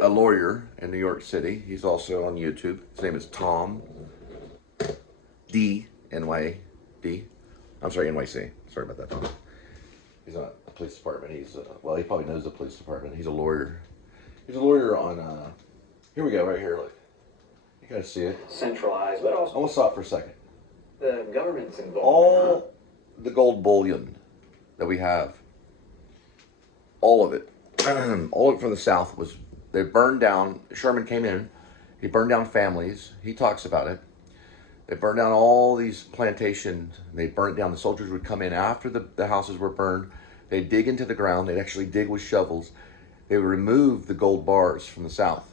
a lawyer in New York City. He's also on YouTube. His name is Tom D NYD. I'm sorry, NYC. Sorry about that, Tom. He's on the police department. He's well, he probably knows the police department. He's a lawyer. He's a lawyer on. Here we go, right here. Look, you guys see it? Centralized, but also. I want to stop for a second. The government's involved. All the gold bullion that we have, all of it, all of it from the South was, they burned down. Sherman came in, he burned down families. He talks about it. They burned down all these plantations. They burnt down. The soldiers would come in after the houses were burned. They'd dig into the ground. They'd actually dig with shovels. They would remove the gold bars from the South.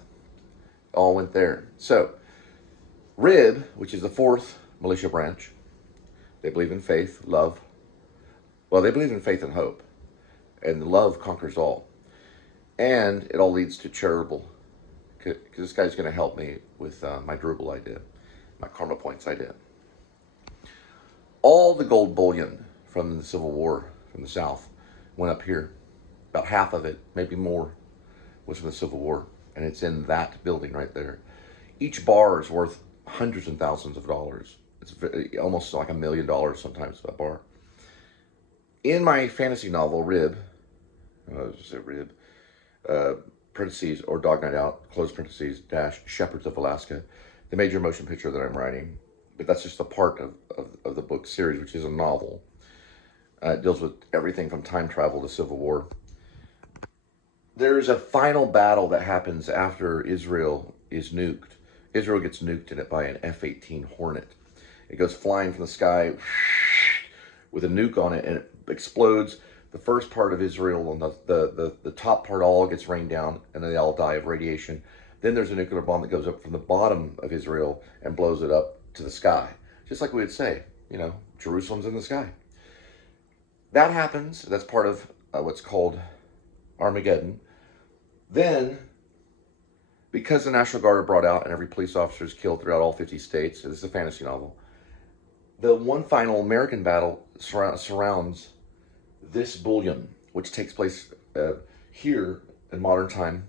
All went there. So, RIB, which is the 4th militia branch, they believe in faith, love. Well, they believe in faith and hope. And love conquers all. And it all leads to charitable. Because this guy's going to help me with my Drupal idea, my Karma Points idea. All the gold bullion from the Civil War, from the South, went up here. About half of it, maybe more, was from the Civil War. And it's in that building right there. Each bar is worth hundreds and thousands of dollars. It's almost like $1 million sometimes, a bar. In my fantasy novel, RIB, parentheses, or Dog Night Out, close parentheses, dash, Shepherds of Alaska, the major motion picture that I'm writing. But that's just a part of the book series, which is a novel. It deals with everything from time travel to Civil War. There's a final battle that happens after Israel is nuked. Israel gets nuked in it by an F-18 Hornet. It goes flying from the sky with a nuke on it, and it explodes. The first part of Israel, and the top part all gets rained down, and then they all die of radiation. Then there's a nuclear bomb that goes up from the bottom of Israel and blows it up to the sky. Just like we would say, you know, Jerusalem's in the sky. That happens. That's part of what's called Armageddon. Then, because the National Guard are brought out and every police officer is killed throughout all 50 states, this is a fantasy novel, the one final American battle surrounds this bullion, which takes place here in modern time,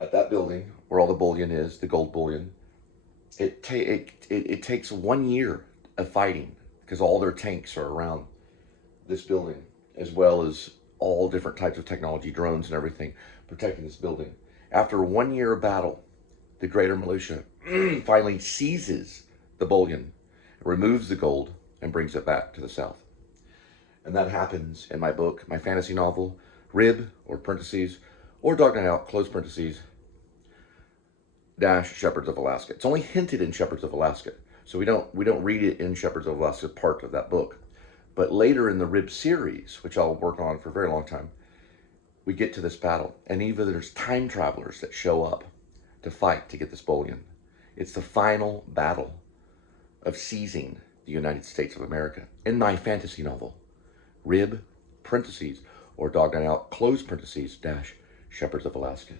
at that building where all the bullion is, the gold bullion. It takes 1 year of fighting because all their tanks are around this building, as well as all different types of technology, drones and everything, protecting this building. After 1 year of battle, the greater militia finally seizes the bullion, removes the gold, and brings it back to the South. And that happens in my book, my fantasy novel, RIB, or parentheses, or Dog Night Out, close parentheses, dash, Shepherds of Alaska. It's only hinted in Shepherds of Alaska, so we don't read it in Shepherds of Alaska part of that book. But later in the RIB series, which I'll work on for a very long time, we get to this battle, and even there's time travelers that show up to fight to get this bullion. It's the final battle of seizing the United States of America in my fantasy novel, RIB, parentheses, or Dog Night Out, close parentheses, dash, Shepherds of Alaska.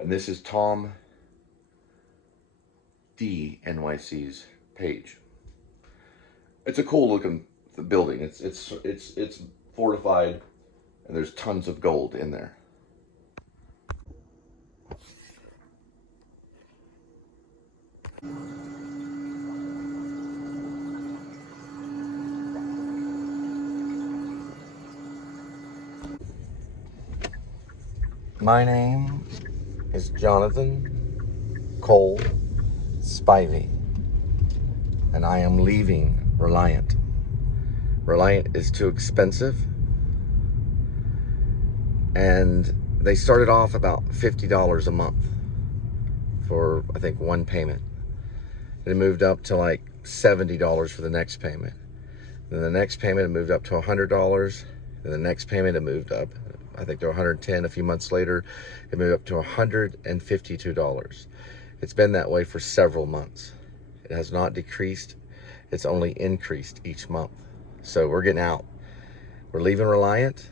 And this is Tom D NYC's page. It's a cool looking building. It's fortified, and there's tons of gold in there. My name is Jonathan Cole Spivey, and I am leaving Reliant. Reliant is too expensive, and they started off about $50 a month for, I think, one payment. And it moved up to like $70 for the next payment. Then the next payment it moved up to $100. And the next payment it moved up, I think, to $110. A few months later, it moved up to $152. It's been that way for several months. It has not decreased. It's only increased each month. So we're getting out. We're leaving Reliant.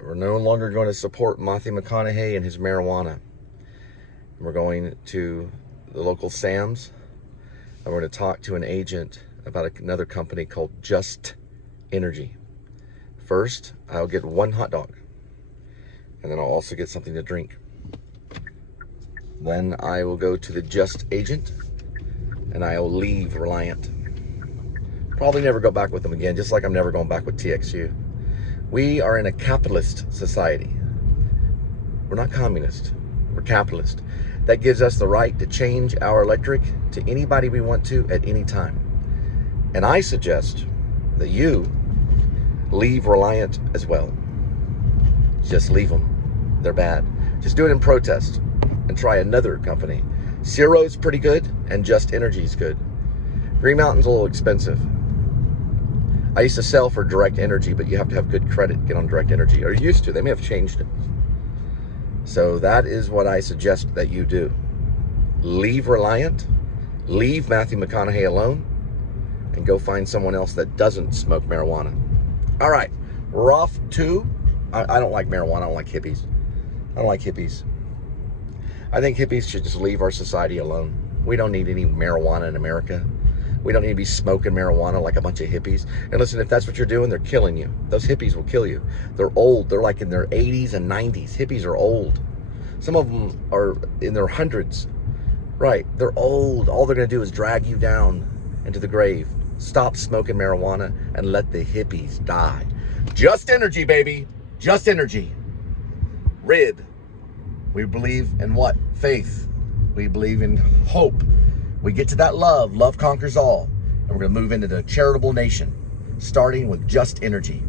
We're no longer going to support Matthew McConaughey and his marijuana. We're going to the local Sam's, and we're going to talk to an agent about another company called Just Energy. First, I'll get one hot dog, and then I'll also get something to drink. then I will go to the Just Agent and I will leave Reliant. Probably never go back with them again, just like I'm never going back with TXU. We are in a capitalist society. We're not communist, we're capitalist. That gives us the right to change our electric to anybody we want to at any time. And I suggest that you leave Reliant as well. Just leave them. They're bad. Just do it in protest and try another company. Ciro's pretty good and Just Energy's good. Green Mountain's a little expensive. I used to sell for Direct Energy, but you have to have good credit to get on Direct Energy. Or you used to. They may have changed it. So that is what I suggest that you do. Leave Reliant, leave Matthew McConaughey alone, and go find someone else that doesn't smoke marijuana. All right, we're off to, I don't like marijuana, I don't like hippies. I don't like hippies. I think hippies should just leave our society alone. We don't need any marijuana in America. We don't need to be smoking marijuana like a bunch of hippies. And listen, if that's what you're doing, they're killing you. Those hippies will kill you. They're old. They're like in their 80s and 90s. Hippies are old. Some of them are in their hundreds. Right, they're old. All they're going to do is drag you down into the grave. Stop smoking marijuana and let the hippies die. Just Energy, baby. Just Energy. Rib. We believe in what? Faith. We believe in hope. We get to that love. Love conquers all. And we're going to move into the charitable nation, starting with Just Energy.